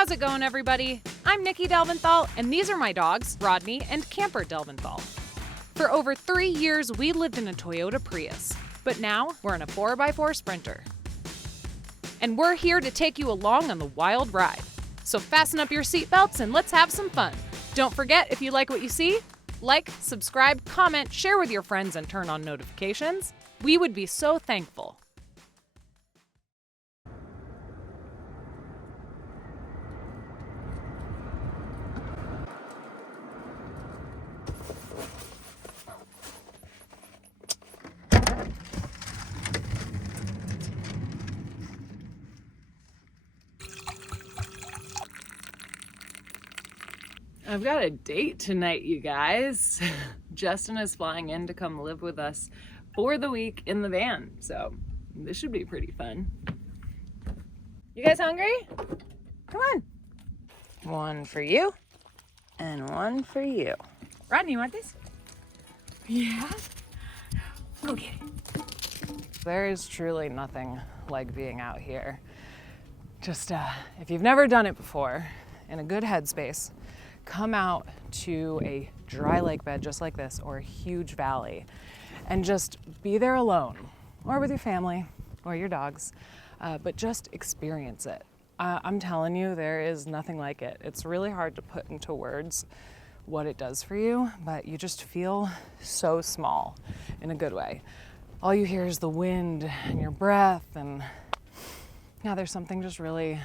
How's it going, everybody? I'm Nikki Delventhal, and these are my dogs, Rodney and Camper Delventhal. For over 3 years, we lived in a Toyota Prius, but now we're in a 4x4 Sprinter. And we're here to take you along on the wild ride. So fasten up your seatbelts and let's have some fun. Don't forget, if you like what you see, like, subscribe, comment, share with your friends, and turn on notifications. We would be so thankful. I've got a date tonight, you guys. Justin is flying in to come live with us for the week in the van, so this should be pretty fun. You guys hungry? Come on. One for you, and one for you. Rodney, you want this? Yeah? Go get it. There is truly nothing like being out here. Just, if you've never done it before, in a good headspace, come out to a dry lake bed just like this, or a huge valley, and just be there alone, or with your family, or your dogs, but just experience it. I'm telling you, there is nothing like it. It's really hard to put into words what it does for you, but you just feel so small in a good way. All you hear is the wind and your breath, and yeah, there's something just really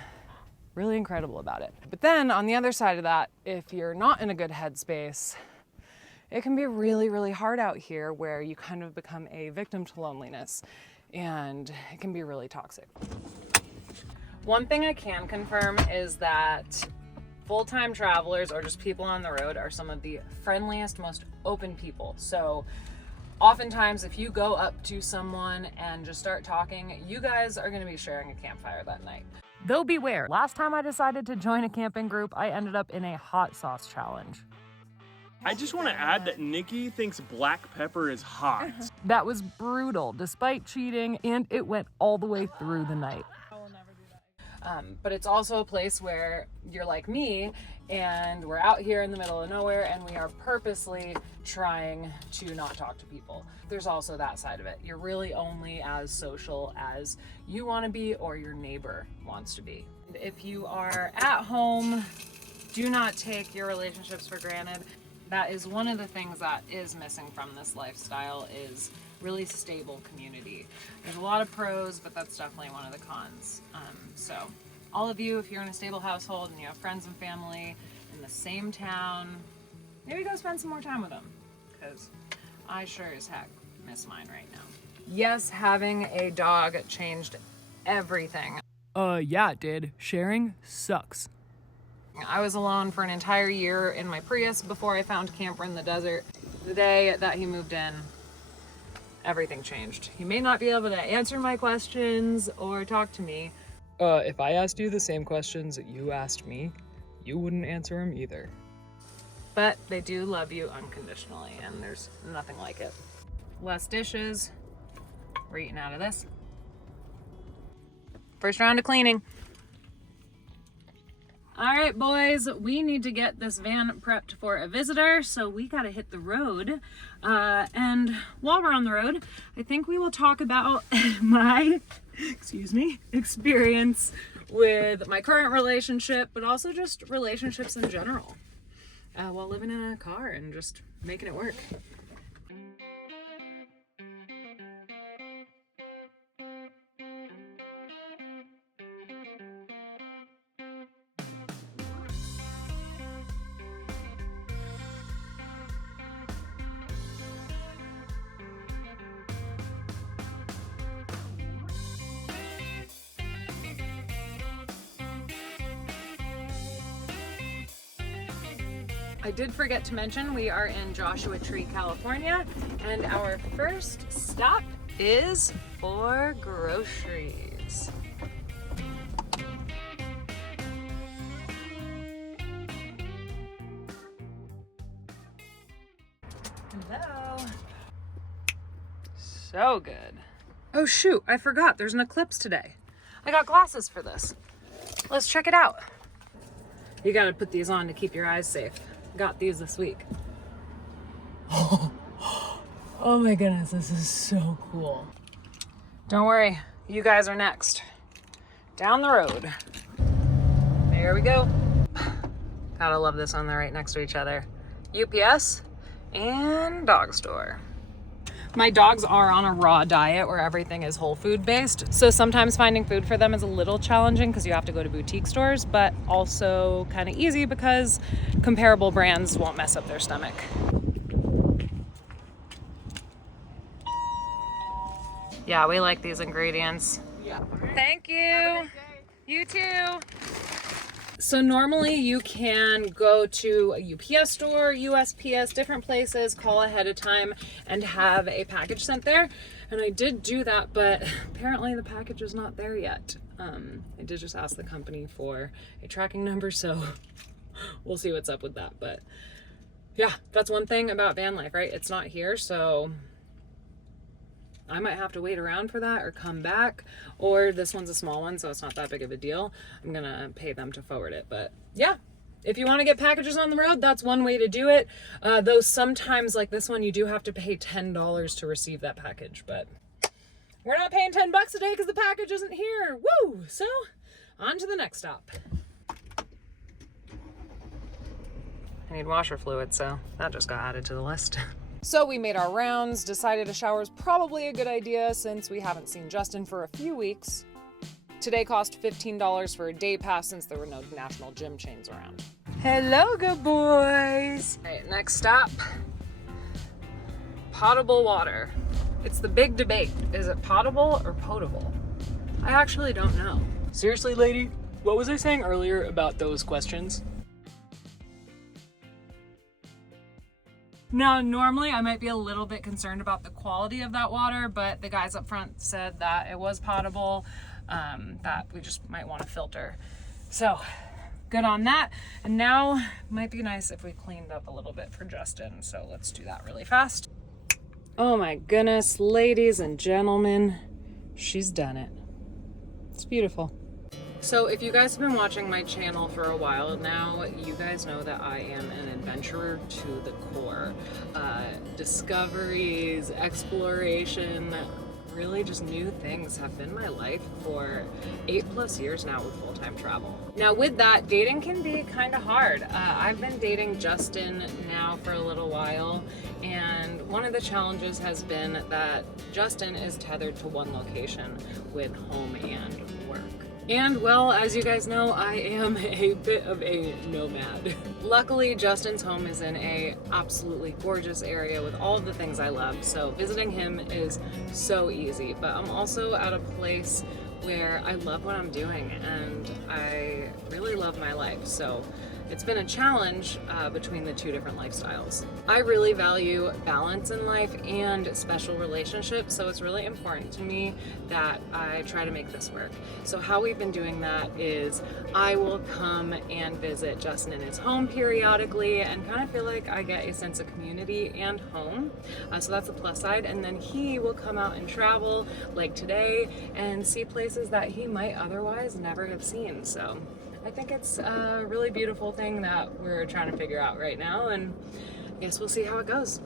incredible about it. But then on the other side of that, if you're not in a good headspace, it can be really hard out here, where you kind of become a victim to loneliness, and it can be really toxic. One thing I can confirm is that full-time travelers, or just people on the road, are some of the friendliest, most open people. So oftentimes if you go up to someone and just start talking, you guys are gonna be sharing a campfire that night. Though beware, last time I decided to join a camping group, I ended up in a hot sauce challenge. I just want to add that Nikki thinks black pepper is hot. That was brutal, despite cheating, and it went all the way through the night. I will never do that. But it's also a place where you're like me, and we're out here in the middle of nowhere, and we are purposely trying to not talk to people. There's also that side of it. You're really only as social as you want to be, or your neighbor wants to be. If you are at home, do not take your relationships for granted. That is one of the things that is missing from this lifestyle, is really stable community. There's a lot of pros, but that's definitely one of the cons. So all of you, if you're in a stable household and you have friends and family in the same town, maybe go spend some more time with them, because I sure as heck miss mine right now. Yes, having a dog changed everything. Yeah, it did. Sharing sucks. I was alone for an entire year in my Prius before I found camper in the desert. The day that he moved in, everything changed. He may not be able to answer my questions or talk to me. If I asked you the same questions that you asked me, you wouldn't answer them either. But they do love you unconditionally, and there's nothing like it. Less dishes. We're eating out of this. First round of cleaning. All right, boys, we need to get this van prepped for a visitor, so we gotta hit the road. And while we're on the road, I think we will talk about my, experience with my current relationship, but also just relationships in general, while living in a car and just making it work. I did forget to mention we are in Joshua Tree, California, and our first stop is for groceries. Hello. So good. Oh shoot, I forgot, there's an eclipse today. I got glasses for this. Let's check it out. You gotta put these on to keep your eyes safe. Got these this week. Oh my goodness, this is so cool. Don't worry, you guys are next. Down the road. There we go. Gotta love this one, they're right next to each other. UPS and dog store. My dogs are on a raw diet where everything is whole food based. So sometimes finding food for them is a little challenging because you have to go to boutique stores, but also kind of easy because comparable brands won't mess up their stomach. Yeah, we like these ingredients. Yeah. Thank you. You too. So normally you can go to a UPS store, USPS, different places, call ahead of time and have a package sent there. And I did do that, but apparently the package is not there yet. I did just ask the company for a tracking number, so we'll see what's up with that. But yeah, that's one thing about van life, right? It's not here, so I might have to wait around for that or come back, or this one's a small one, so it's not that big of a deal. I'm gonna pay them to forward it. But yeah, if you want to get packages on the road, that's one way to do it. Though sometimes, like this one, you do have to pay $10 to receive that package, but we're not paying $10 a day because the package isn't here. Woo! So on to the next stop. I need washer fluid, so that just got added to the list. So we made our rounds, decided a shower is probably a good idea since we haven't seen Justin for a few weeks. Today cost $15 for a day pass since there were no national gym chains around. Hello, good boys. All right, next stop, potable water. It's the big debate. Is it potable or potable? I actually don't know. Seriously, lady, what was I saying earlier about those questions? Now, normally I might be a little bit concerned about the quality of that water, but the guys up front said that it was potable, that we just might want to filter. So good on that. And now might be nice if we cleaned up a little bit for Justin. So let's do that really fast. Oh my goodness, ladies and gentlemen, she's done it. It's beautiful. So if you guys have been watching my channel for a while now, you guys know that I am an adventurer to the core. Discoveries, exploration, really just new things have been my life for 8+ years now with full-time travel. Now with that, dating can be kind of hard. I've been dating Justin now for a little while, and one of the challenges has been that Justin is tethered to one location with home and work. And well, as you guys know, I am a bit of a nomad. Luckily, Justin's home is in a absolutely gorgeous area with all of the things I love, so visiting him is so easy. But I'm also at a place where I love what I'm doing and I really love my life. So it's been a challenge between the two different lifestyles. I really value balance in life and special relationships, so it's really important to me that I try to make this work. So how we've been doing that is I will come and visit Justin in his home periodically and kind of feel like I get a sense of community and home. So that's the plus side. And then he will come out and travel like today and see places that he might otherwise never have seen. So I think it's a really beautiful thing that we're trying to figure out right now, and I guess we'll see how it goes.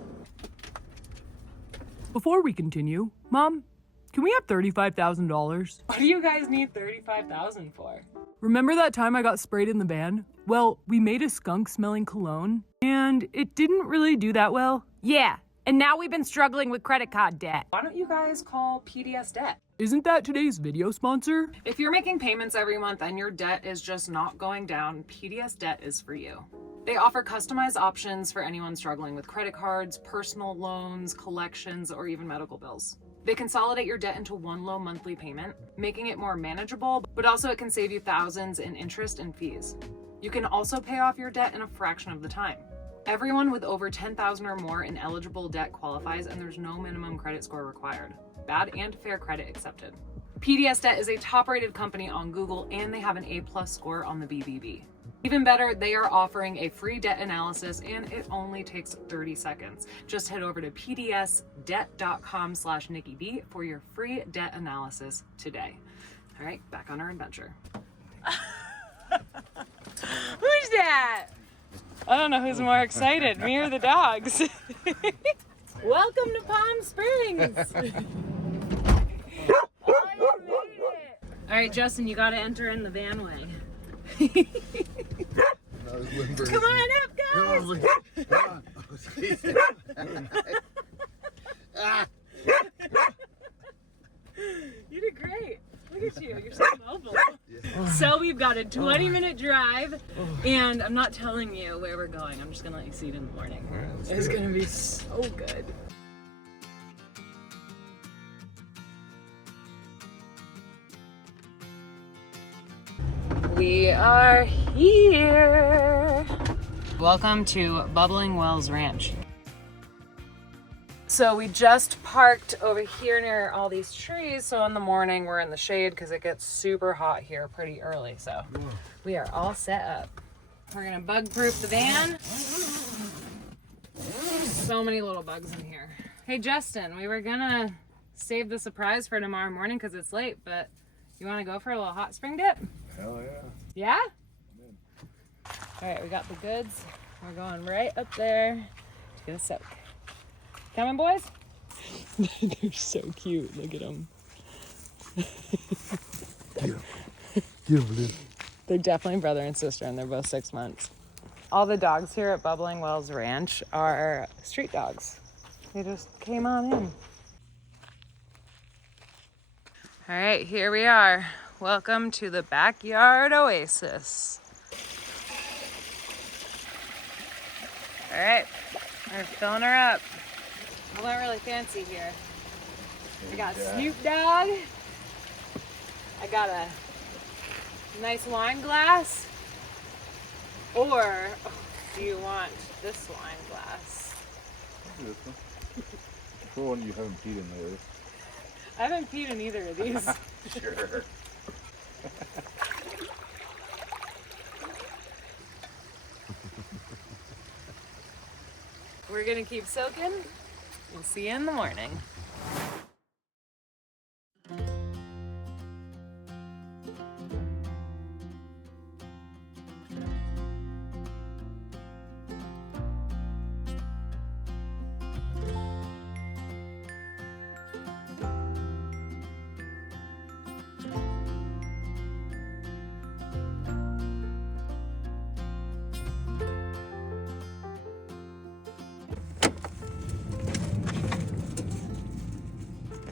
Before we continue, Mom, can we have $35,000? What do you guys need $35,000 for? Remember that time I got sprayed in the van? Well, we made a skunk-smelling cologne, and it didn't really do that well. Yeah, and now we've been struggling with credit card debt. Why don't you guys call PDS Debt? Isn't that today's video sponsor? If you're making payments every month and your debt is just not going down, PDS Debt is for you. They offer customized options for anyone struggling with credit cards, personal loans, collections, or even medical bills. They consolidate your debt into one low monthly payment, making it more manageable, but also it can save you thousands in interest and fees. You can also pay off your debt in a fraction of the time. Everyone with over $10,000 or more in eligible debt qualifies, and there's no minimum credit score required. Bad and fair credit accepted. PDS Debt is a top-rated company on Google, and they have an A+ score on the BBB. Even better, they are offering a free debt analysis, and it only takes 30 seconds. Just head over to pdsdebt.com/NikkiB for your free debt analysis today. All right, back on our adventure. Who's that? I don't know who's more excited, me or the dogs. Welcome to Palm Springs. Oh, you made it. All right, Justin, you got to enter in the van way. Come on up, guys. Come on. You did great. Look at you. You're so mobile. So we've got a 20-minute drive, and I'm not telling you where we're going. I'm just going to let you see it in the morning. It's going to be so good. We are here. Welcome to Bubbling Wells Ranch. So we just parked over here near all these trees. So in the morning we're in the shade because it gets super hot here pretty early. So we are all set up. We're gonna bug proof the van. So many little bugs in here. Hey Justin, we were gonna save the surprise for tomorrow morning because it's late, but you wanna go for a little hot spring dip? Hell yeah. Yeah? All right, we got the goods. We're going right up there to get a soak. Coming, boys? They're so cute. Look at them. They're definitely brother and sister, and they're both 6 months. All the dogs here at Bubbling Wells Ranch are street dogs. They just came on in. All right, here we are. Welcome to the backyard oasis. All right, we're filling her up. I went really fancy here. I got Snoop Dogg. I got a nice wine glass. Or do you want this wine glass? This one. The one you haven't peed in lately. I haven't peed in either of these. Sure. We're gonna keep soaking. We'll see you in the morning.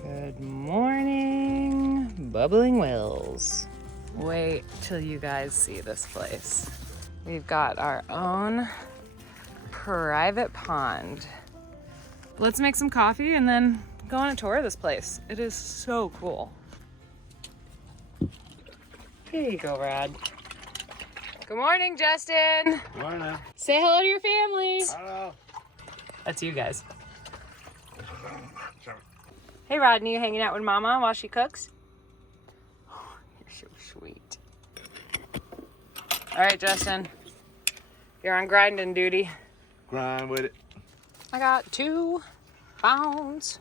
Good morning, Bubbling Wells. Wait till you guys see this place. We've got our own private pond. Let's make some coffee and then go on a tour of this place. It is so cool. Here you go, Rod. Good morning, Justin. Morning. Say hello to your family. Hello. That's you guys. Hey, Rodney, you hanging out with Mama while she cooks? Oh, you're so sweet. All right, Justin, you're on grinding duty. Grind with it. I got 2 pounds.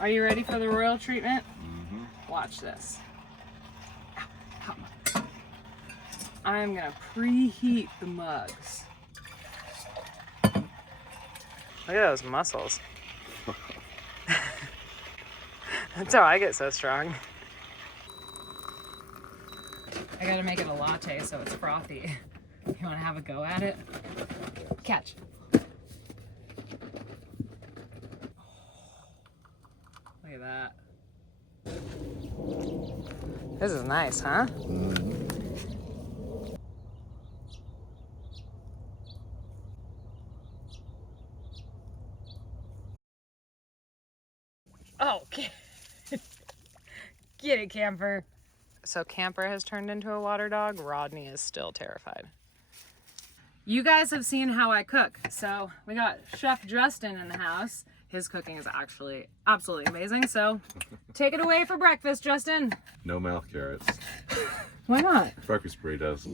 Are you ready for the royal treatment? Mm-hmm. Watch this. I'm gonna preheat the mugs. Look at those muscles. That's how I get so strong. I gotta make it a latte so it's frothy. You wanna have a go at it? Catch. Look at that. This is nice, huh? Oh, okay. Get it, Camper. So Camper has turned into a water dog. Rodney is still terrified. You guys have seen how I cook. So we got Chef Justin in the house. His cooking is actually absolutely amazing. So take it away for breakfast, Justin. No mouth carrots. Why not? Breakfast burritos.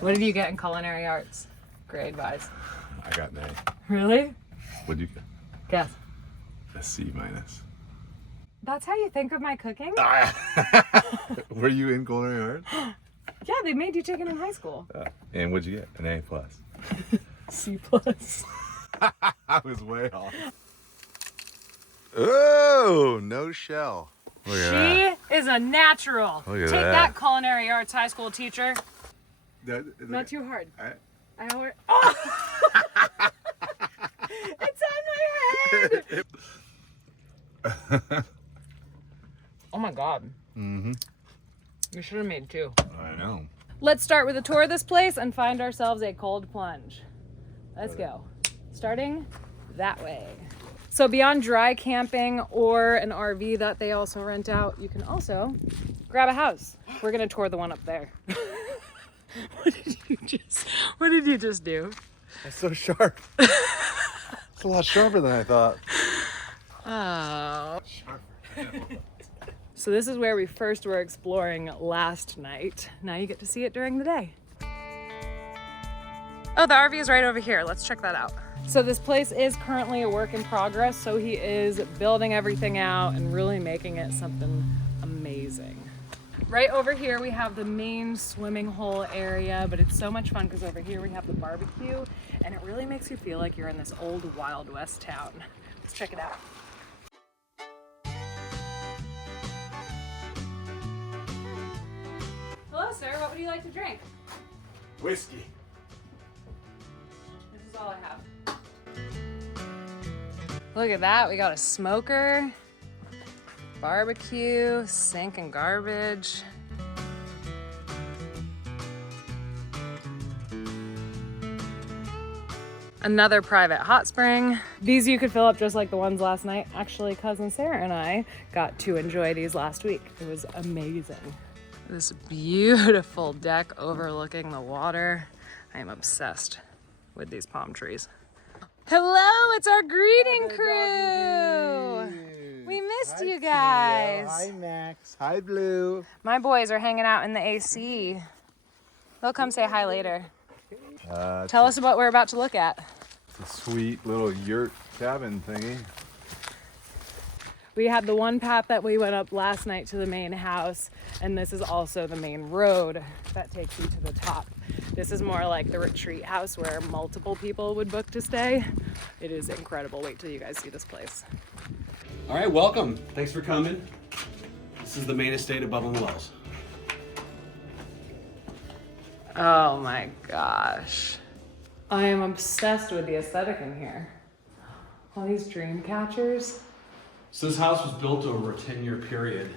What did you get in culinary arts, grade-wise? I got an A. Really? What'd you get? Guess. A C minus. That's how you think of my cooking? Were you in culinary arts? Yeah, they made you take it in high school. And what'd you get? An A+. C+. I was way off. Oh, no shell. Look at that. She is a natural. Look at Take that. culinary arts high school teacher. Not too hard. Alright. I already. Oh! It's on my head. Oh my god. Mm-hmm. You should have made two. I know. Let's start with a tour of this place and find ourselves a cold plunge. Let's go. Starting that way. So beyond dry camping or an RV that they also rent out, you can also grab a house. We're gonna tour the one up there. What did you just do? That's so sharp. It's a lot sharper than I thought. Oh. So this is where we first were exploring last night. Now you get to see it during the day. Oh, the RV is right over here. Let's check that out. So this place is currently a work in progress. So he is building everything out and really making it something amazing. Right over here, we have the main swimming hole area, but it's so much fun because over here we have the barbecue and it really makes you feel like you're in this old Wild West town. Let's check it out. Hello, sir. What would you like to drink? Whiskey. This is all I have. Look at that. We got a smoker, barbecue, sink and garbage. Another private hot spring. These you could fill up just like the ones last night. Actually, cousin Sarah and I got to enjoy these last week. It was amazing. This beautiful deck overlooking the water. I am obsessed with these palm trees. Hello, it's our greeting crew. We missed you guys. Hi, Max. Hi, Blue. My boys are hanging out in the AC. They'll come say hi later. Tell us about what we're about to look at. It's a sweet little yurt cabin thingy. We had the one path that we went up last night to the main house, and this is also the main road that takes you to the top. This is more like the retreat house where multiple people would book to stay. It is incredible. Wait till you guys see this place. All right, welcome. Thanks for coming. This is the main estate of Bubbling Wells. Oh my gosh. I am obsessed with the aesthetic in here. All these dream catchers. So this house was built over a 10-year period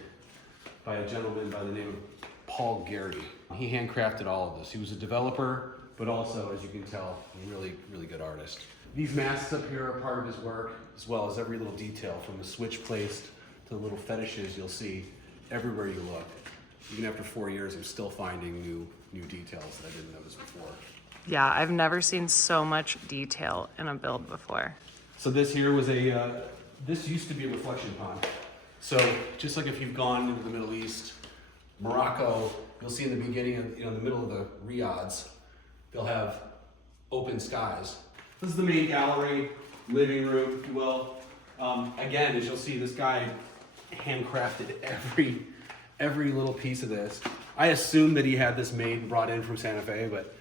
by a gentleman by the name of Paul Gary. He handcrafted all of this. He was a developer, but also, as you can tell, a really, really good artist. These masks up here are part of his work, as well as every little detail, from the switch placed to the little fetishes you'll see everywhere you look. Even after 4 years, I'm still finding new details that I didn't notice before. Yeah, I've never seen so much detail in a build before. So this here was this used to be a reflection pond. So just like if you've gone into the Middle East, Morocco, you'll see in the beginning, in the middle of the riads, they'll have open skies. This is the main gallery, living room, if you will. Again, as you'll see, this guy handcrafted every little piece of this. I assumed that he had this made and brought in from Santa Fe, but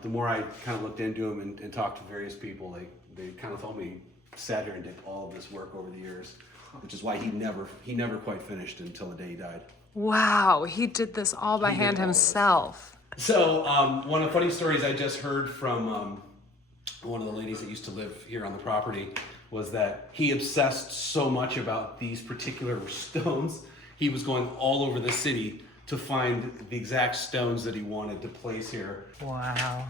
the more I kind of looked into him and talked to various people, they kind of told me he sat here and did all of this work over the years, which is why he never quite finished until the day he died. Wow, he did this all by hand himself. So one of the funny stories I just heard from one of the ladies that used to live here on the property was that he obsessed so much about these particular stones, he was going all over the city to find the exact stones that he wanted to place here. Wow.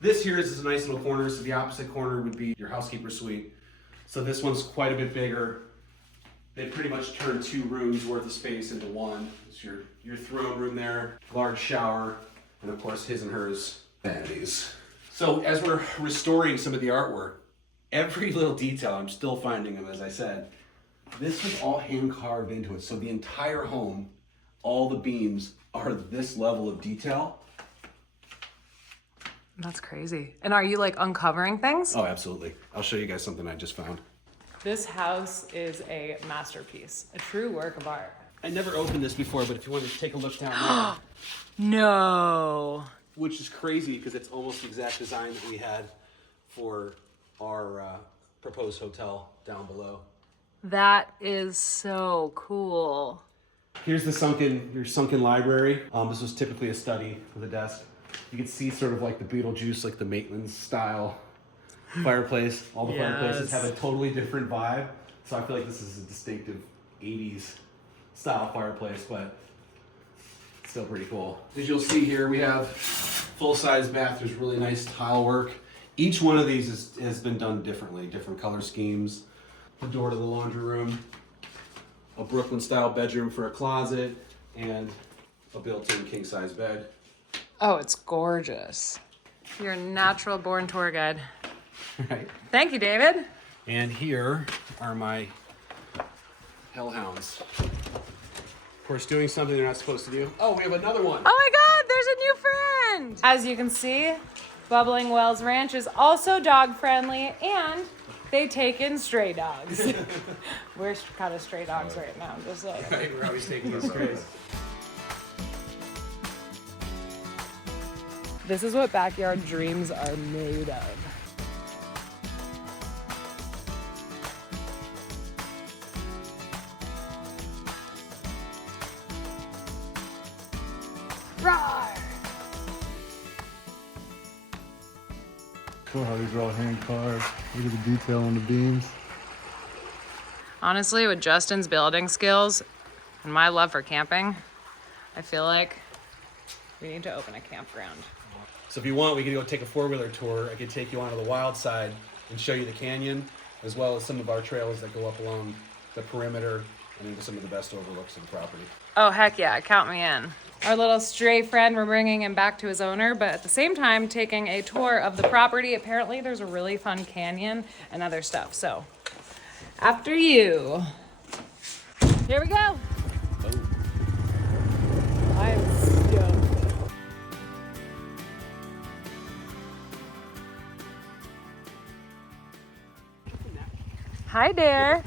This here is a nice little corner, so the opposite corner would be your housekeeper suite. So this one's quite a bit bigger. They pretty much turned 2 rooms worth of space into one. It's your throne room there, large shower, and of course his and hers vanities. So as we're restoring some of the artwork, every little detail, I'm still finding them, as I said. This was all hand carved into it. So the entire home, all the beams are this level of detail. That's crazy. And are you like uncovering things? Oh, absolutely. I'll show you guys something I just found. This house is a masterpiece, a true work of art. I never opened this before, but if you want to take a look down there, No. which is crazy because it's almost the exact design that we had for our proposed hotel down below. That is so cool. Here's your sunken library. This was typically a study with a desk. You can see sort of like the Beetlejuice, like the Maitland's style fireplace. All the fireplaces have a totally different vibe. So I feel like this is a distinctive 80s style fireplace, but still pretty cool. As you'll see here, we have full-size bath. There's really nice tile work. Each one of these has been done differently, different color schemes. The door to the laundry room, a Brooklyn-style bedroom for a closet, and a built-in king-size bed. Oh, it's gorgeous. You're a natural born tour guide. Right. Thank you, David. And here are my hellhounds. Of course, doing something they're not supposed to do. Oh, we have another one. Oh my God, there's a new friend. As you can see, Bubbling Wells Ranch is also dog friendly and they take in stray dogs. We're kind of stray dogs right now, just saying. Right, we're always taking these strays. This is what backyard dreams are made of. Cool how these are all hand carved. Look at the detail on the beams. Honestly, with Justin's building skills and my love for camping, I feel like we need to open a campground. So if you want, we could go take a four-wheeler tour. I could take you onto the wild side and show you the canyon, as well as some of our trails that go up along the perimeter and into some of the best overlooks of the property. Oh, heck yeah, count me in. Our little stray friend, we're bringing him back to his owner, but at the same time, taking a tour of the property. Apparently, there's a really fun canyon and other stuff. So, after you. Here we go. I'm stoked. Hi there.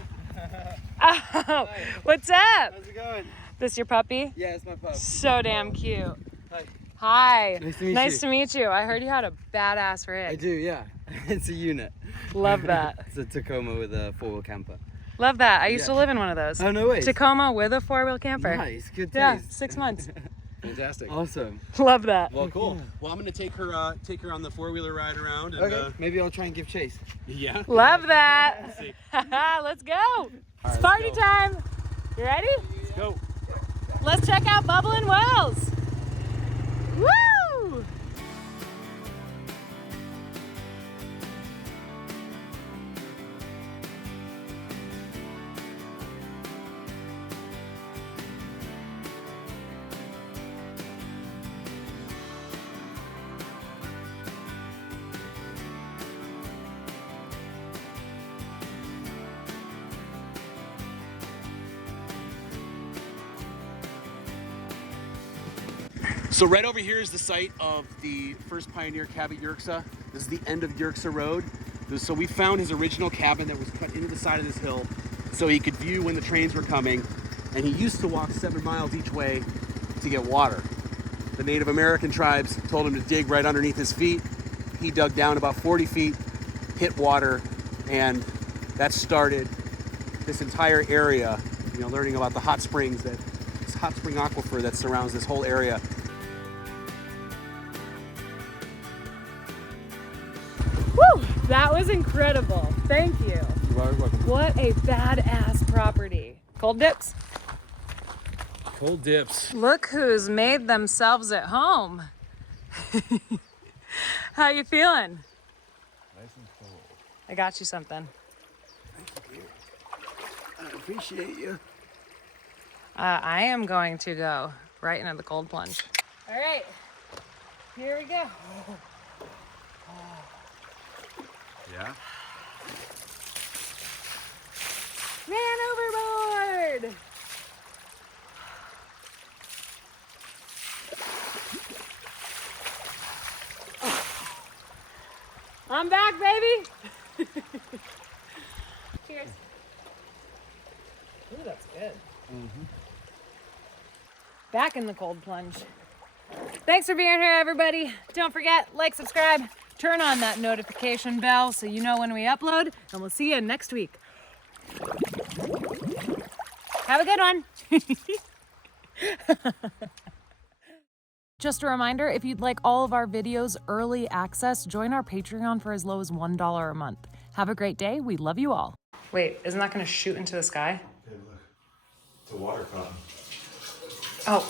Oh, what's up? How's it going? This your puppy? Yeah, it's my pup. So damn cute. Hi. Hi. Nice to meet you. Nice to meet you. I heard you had a badass rig. I do, yeah. It's a unit. Love that. It's a Tacoma with a four-wheel camper. Love that. I used to Yeah. live in one of those. Oh, no way. Tacoma with a four-wheel camper. Nice, good Yeah, taste. 6 months. Fantastic. Awesome. Love that. Well, cool. Well, I'm going to take her on the four-wheeler ride around. And, Okay, maybe I'll try and give chase. yeah. Love that. Let's go. It's party let's go. time. You ready? Let's go. Let's check out Bubbling Wells. Woo! So right over here is the site of the first pioneer cabin Yerxa. This is the end of Yerxa Road. So we found his original cabin that was cut into the side of this hill so he could view when the trains were coming. And he used to walk 7 miles each way to get water. The Native American tribes told him to dig right underneath his feet. He dug down about 40 feet, hit water, and that started this entire area, you know, learning about the hot springs, this hot spring aquifer that surrounds this whole area. Woo! That was incredible. Thank you. You are welcome. What a badass property. Cold dips? Cold dips. Look who's made themselves at home. How you feeling? Nice and cold. I got you something. I appreciate you. I am going to go right into the cold plunge. All right, here we go. Yeah? Man overboard! I'm back, baby! Cheers. Ooh, that's good. back in the cold plunge. Thanks for being here, everybody. Don't forget, like, subscribe, turn on that notification bell so you know when we upload, and we'll see you next week. Have a good one. Just a reminder, if you'd like all of our videos early access, join our Patreon for as low as $1 a month. Have a great day. We love you all. Wait, isn't that going to shoot into the sky? Hey, look. It's a water fountain. Oh,